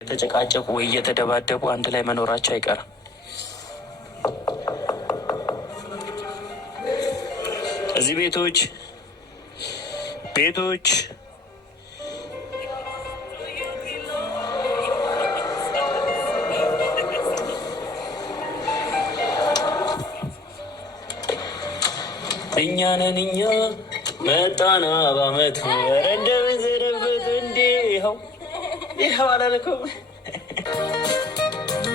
የተጨቃጨቁ ወይ እየተደባደቡ አንድ ላይ መኖራቸው አይቀርም። እዚህ ቤቶች እኛ ነን እኛ መጣና በአመት እንደምንዘረበት እንዴ ይኸው አላለኩም።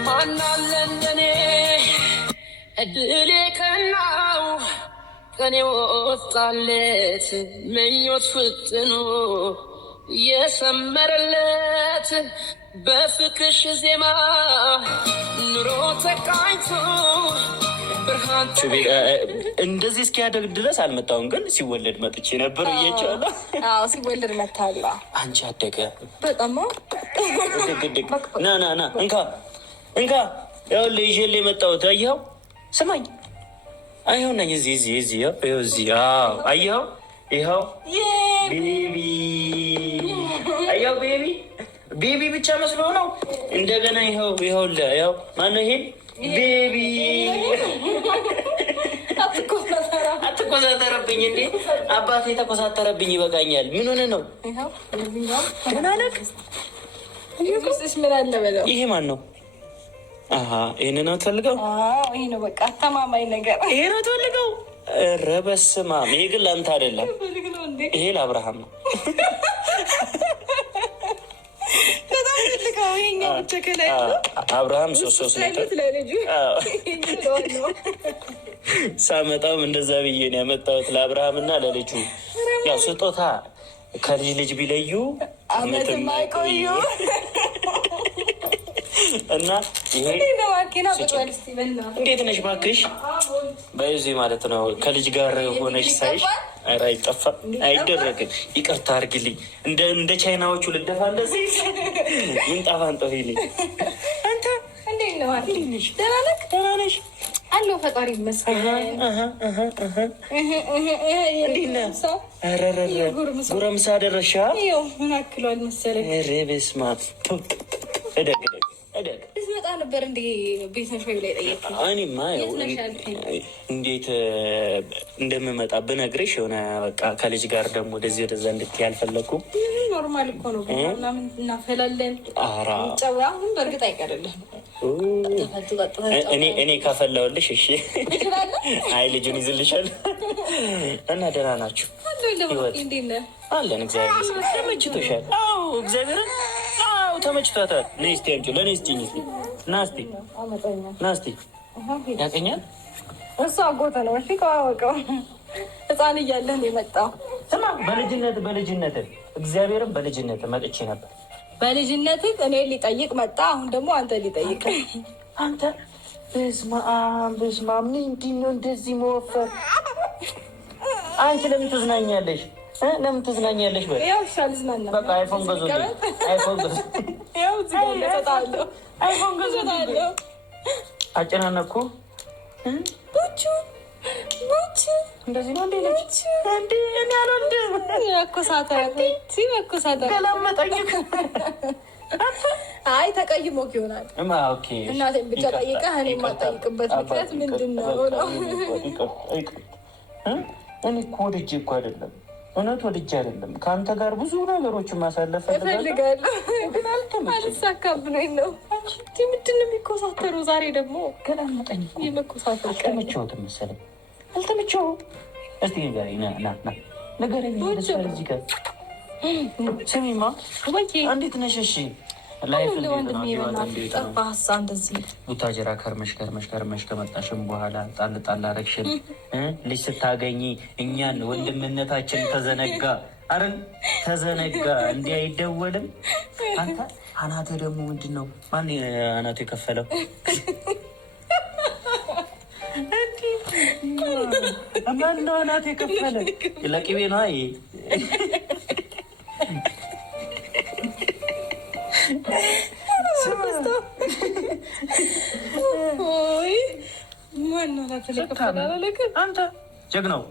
ማናለን እኔ እድሌ ቀናው ከኔ ወጣለት ምኞት ፍጥኖ የሰመረለት በፍቅርሽ ዜማ ኑሮ ተቃኝቶ እንደዚህ እስኪያደግ ድረስ አልመጣሁም፣ ግን ሲወለድ መጥቼ ነበር ብያቸዋለሁ። ሲወለድ መታለ። አንቺ አደገ በጣም ድግድግ ና እንካ ይኸውልህ ይዤልህ የመጣሁት አየኸው። ስማኝ አይሆን ነኝ እዚህ አየኸው። ይኸው ቤቢ አየኸው። ቤቢ ብቻ መስሎ ነው። እንደገና ይኸውልህ ማነው ይሄ ቤቢ? አትኮሳተረብኝ እንዴ! አባቴ ተኮሳተረብኝ። ይበቃኛል። ምን ሆነ ነው? ይሄ ማን ነው? ይህን ነው ትፈልገው? ይሄ ነው በቃ አስተማማኝ ነገር። ይሄ ነው ትፈልገው? ኧረ በስመ አብ! ይሄ ግን ለአንተ አይደለም፣ ይሄ ለአብርሃም ነው። አብርሃም ሶስት ሳመጣውም እንደዛ ብዬ ነው ያመጣሁት ለአብርሃም እና ለልጁ። ያው ስጦታ ከልጅ ልጅ ቢለዩ አመትም አይቆዩ እና ይሄ እንዴት ነሽ እባክሽ በዚህ ማለት ነው። ከልጅ ጋር ሆነሽ ሳይሽ ኧረ አይጠፋም፣ አይደረግም። ይቅርታ አድርግልኝ። እንደ ቻይናዎቹ ልደፋ እንደዚህ ምንጣፍ አንጠፊልኝ። አንተ እንዴት ነው? ደህና ነሽ? አለሁ ፈጣሪ ይመስገን። እንዴት ነህ? ጎረምሳ ደረሻ? ምን አክሏል መሰለኝ። ኧረ በስመ አብ እደግ መጣ ነበር እንዴ? ቤት ነሽ ወይ ላይ ጠየቅኩኝ። እኔማ እንዴት እንደምመጣ ብነግርሽ የሆነ በቃ ከልጅ ጋር ደግሞ ወደዛ እንድትይ አልፈለኩም። ኖርማል እኮ ነው። ምናምን እናፈላለን። አሁን በእርግጥ አይቀርልህም። እኔ ካፈላሁልሽ እሺ። አይ ልጁን ይዝልሻል። እና ደህና ናችሁ? አለን እግዚአብሔር ተመችቶሻል? አዎ እግዚአብሔርን ተመችቷታል። ነይ እስኪ አንቺ ለእኔ ስጭኝ። ና እስኪ ያቀኛል። እሱ አጎተ ነው። እሺ ከዋወቀው ህፃን እያለን የመጣው ስማ። በልጅነት እግዚአብሔርን በልጅነት መጥቼ ነበር። በልጅነት እኔ ሊጠይቅ መጣ። አሁን ደግሞ አንተ ሊጠይቅ። አንተ በስመ አብ ምንድን ነው እንደዚህ መወፈር? አንቺ ለምን ትዝናኛለሽ? ለምን ትዝናኛለሽ? በቃ አይፎን ገዙልኝ። አይፎን ገዙልኝ። አጨናነኩ እንደዚህ ነው እንዴ? እንዴ እኔ አልወልድም። ገላመጠኝ። አይ ተቀይሞክ ይሆናል። እናቴን ብቻ ጠይቀህ እኔ የማጠይቅበት ምክንያት ምንድን ነው? እኔ እኮ ወድጄ እኮ አይደለም፣ እውነት ወድጄ አይደለም። ከአንተ ጋር ብዙ ነገሮችን ማሳለፍ እፈልጋለሁ፣ ግን አልሳካብኝ ነው። ምንድን ነው የሚኮሳተሩ? ዛሬ ደግሞ ገላመጠኝ። የመኮሳተር አልተመቸውትም መሰለኝ። አልተመቸውም። እስኪ ንገረኝ። እዚህ ጋር ስሚማ፣ እንዴት ነሽ? እሺ ቡታጀራ ከርመሽ ከመጣሽም በኋላ ጣል አረግሽን። ልጅ ስታገኝ እኛን ወንድምነታችን ተዘነጋ። እንዲህ አይደወልም። አንተ አናቴ ደግሞ ምንድን ነው? ማን አናቱ የከፈለው? ማን ነው አናቱ የከፈለ? ለቅቤ ነው። አንተ ጀግናው